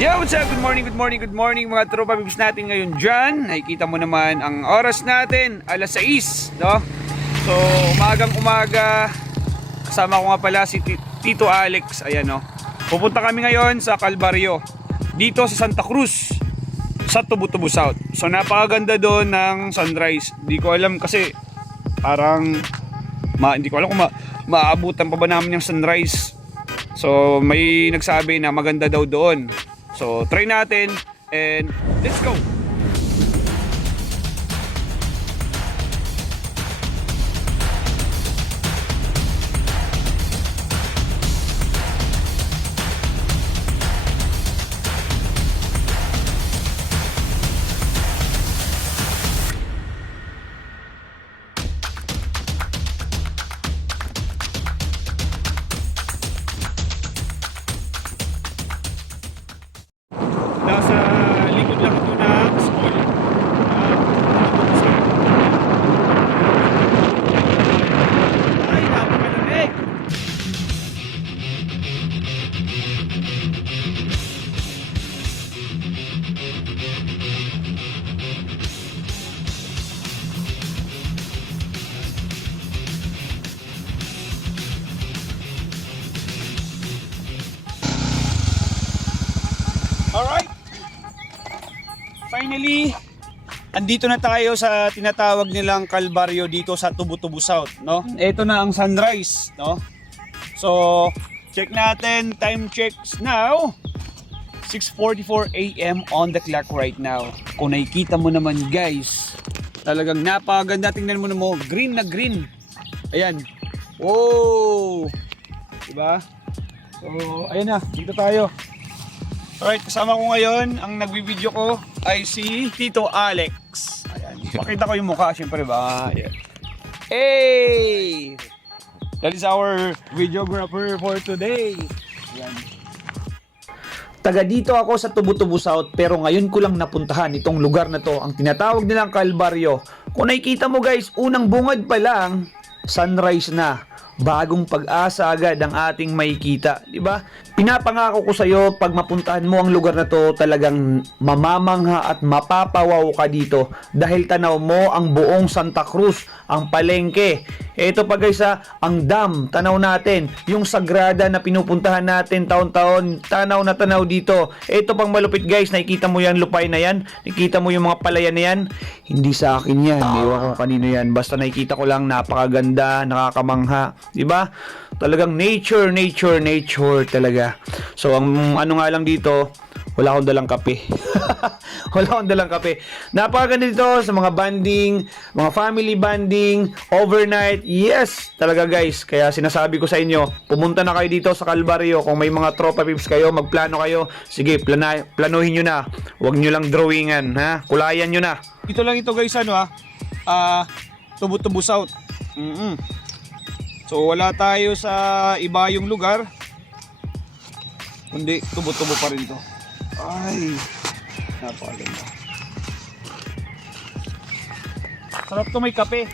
Yeah, what's up? Good morning mga tropa bibs natin ngayon dyan. Nakikita mo naman ang oras natin, alas 6, no? So, umaga, kasama ko nga pala si Tito Alex, ayan no. Pupunta kami ngayon sa Calvario, dito sa Santa Cruz, sa Tubo-Tubo South. So, napakaganda doon ng sunrise. Di ko alam kasi, parang, hindi ko alam kung maabutan pa ba namin yung sunrise. So, may nagsabi na maganda daw doon. So, try natin and let's go! Nasa likod lang ito ng school. Ay, napakalamig! Alright! Finally, andito na tayo sa tinatawag nilang Calvario dito sa Tubo-Tubo South, no? Ito na ang sunrise, no? So, check natin, time checks now. 6:44 AM on the clock right now. Kung nakikita mo naman guys, talagang napakaganda. Tingnan mo na mo, green na green. Ayan. Oh! Diba? So, ayan na, dito tayo. Alright, kasama ko ngayon, ang nagbibideo ko ay si Tito Alex. Ayan, pakita ko yung mukha, syempre ba? Ayan. Hey! That is our videographer for today. Ayan. Taga dito ako sa Tubo-Tubo South, pero ngayon ko lang napuntahan itong lugar na to, ang tinatawag nilang Calvario. Kung nakikita mo guys, unang bungad pa lang, sunrise na. Bagong pag-asa agad ang ating makikita, di ba? Pinapangako ko sa iyo, pag mapuntahan mo ang lugar na to, talagang mamamangha at mapapawaw ka dito dahil tanaw mo ang buong Santa Cruz, ang palengke. Ito pa guys ang dam, tanaw natin, yung sagrada na pinupuntahan natin taon-taon, tanaw na tanaw dito. Ito pang malupit guys, nakikita mo yan, lupay na yan, nakikita mo yung mga palayan na yan, hindi sa akin yan, ewan ko kanino yan, basta nakikita ko lang, napakaganda, nakakamangha, di ba? Talagang nature talaga. So ang ano nga lang dito, wala akong dalang kape. Wala akong dalang kape. Napakaganda dito sa mga banding, mga family banding, overnight. Yes, talaga guys. Kaya sinasabi ko sa inyo, pumunta na kayo dito sa Calvario. Kung may mga tropa pips kayo, magplano kayo. Sige, planuhin nyo na. Huwag nyo lang drawingan, ha? Kulayan nyo na. Dito lang ito guys, ano Tubo-Tubo South. So wala tayo sa iba yung lugar, kundi Tubo-Tubo pa rin to. Ay, napakaganda. Sarap to, may kape.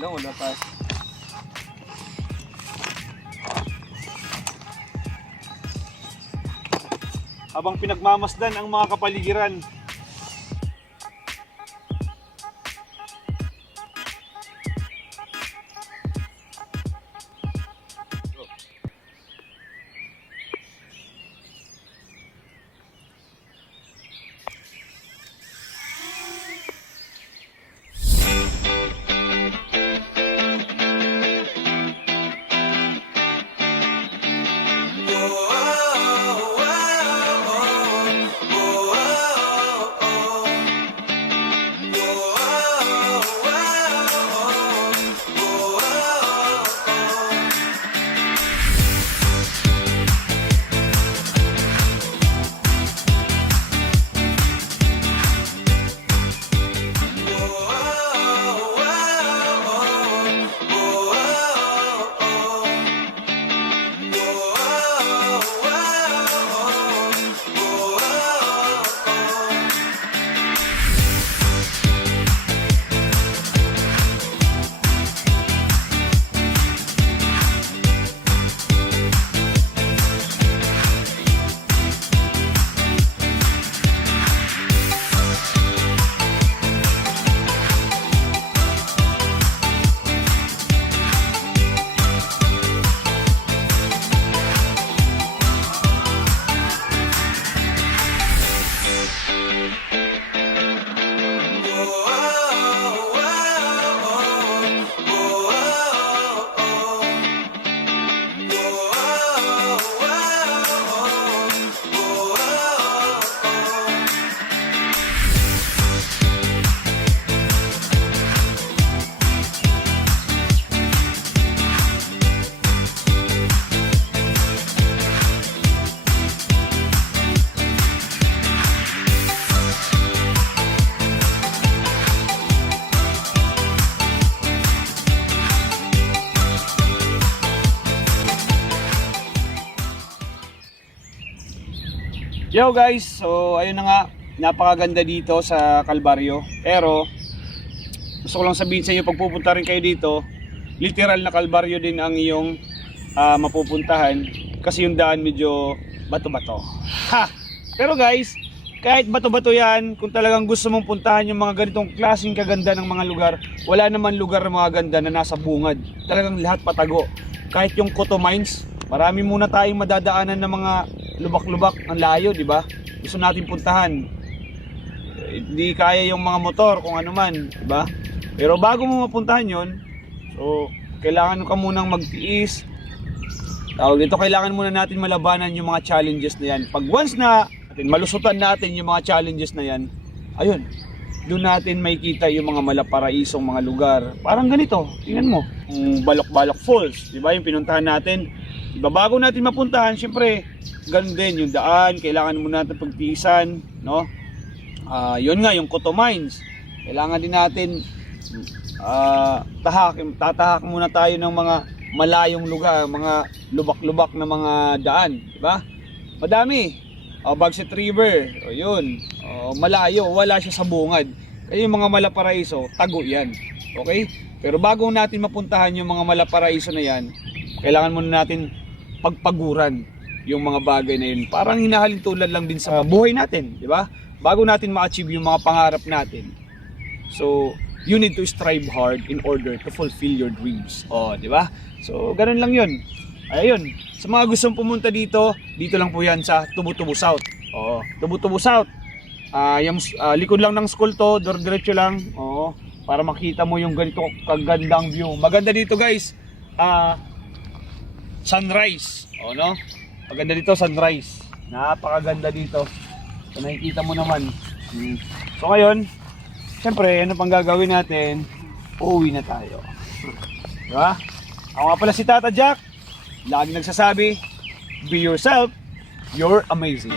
Wala tayo. Habang pinagmamasdan ang mga kapaligiran. Yo guys, so ayun na nga, napakaganda dito sa Calvario. Pero gusto ko lang sabihin sa inyo, pag pupunta rin kayo dito, literal na Calvario din ang iyong mapupuntahan kasi yung daan medyo bato-bato. Ha! Pero guys, kahit bato-bato yan, kung talagang gusto mong puntahan yung mga ganitong klaseng kaganda ng mga lugar, wala naman lugar ng mga ganda na nasa bungad. Talagang lahat patago. Kahit yung Coto Mines, marami muna tayong madadaanan ng mga lubak-lubak, ang layo, di ba? Gusto natin puntahan. Hindi kaya yung mga motor kung ano man, di ba? Pero bago mo mapuntahan yon, so kailangan ka munang magtiis. Tawag dito, kailangan muna natin malabanan yung mga challenges na yan. Pag once na malusutan natin yung mga challenges na yan, ayun, doon natin makikita yung mga malaparaisong mga lugar. Parang ganito, tingnan mo, Balok-Balok Falls, di ba? Yung pinuntahan natin. Diba, bago natin mapuntahan, syempre, ganun din yung daan, kailangan muna natin pagtiisan, no? Yun nga, yung Coto Mines, kailangan din natin tatahak muna tayo ng mga malayong lugar, mga lubak-lubak na mga daan, di ba? Madami. Bagset River, yun. Malayo, wala siya sa bungad. Kaya yung mga Malaparaiso, tago yan. Okay? Pero bago natin mapuntahan yung mga Malaparaiso na yan, kailangan muna natin pagpaguran yung mga bagay na yun. Parang hinahalin tulad lang din sa buhay natin, di ba? Bago natin ma-achieve yung mga pangarap natin. So, you need to strive hard in order to fulfill your dreams. Di ba? So, ganun lang yun. Ayun, sa mga gustong pumunta dito, dito lang po yan sa Tubu-Tubu South. Tubu-Tubu South. Yung likod lang ng school to, diretso lang. Para makita mo yung ganito kagandang view. Maganda dito guys. Sunrise. No? Maganda dito sunrise. Napakaganda dito. So nakikita mo naman. So ngayon, syempre, ano pang gagawin natin? Uuwi na tayo. Diba? Ako nga pala si Tata Jack. Lagi nagsasabi, be yourself, you're amazing.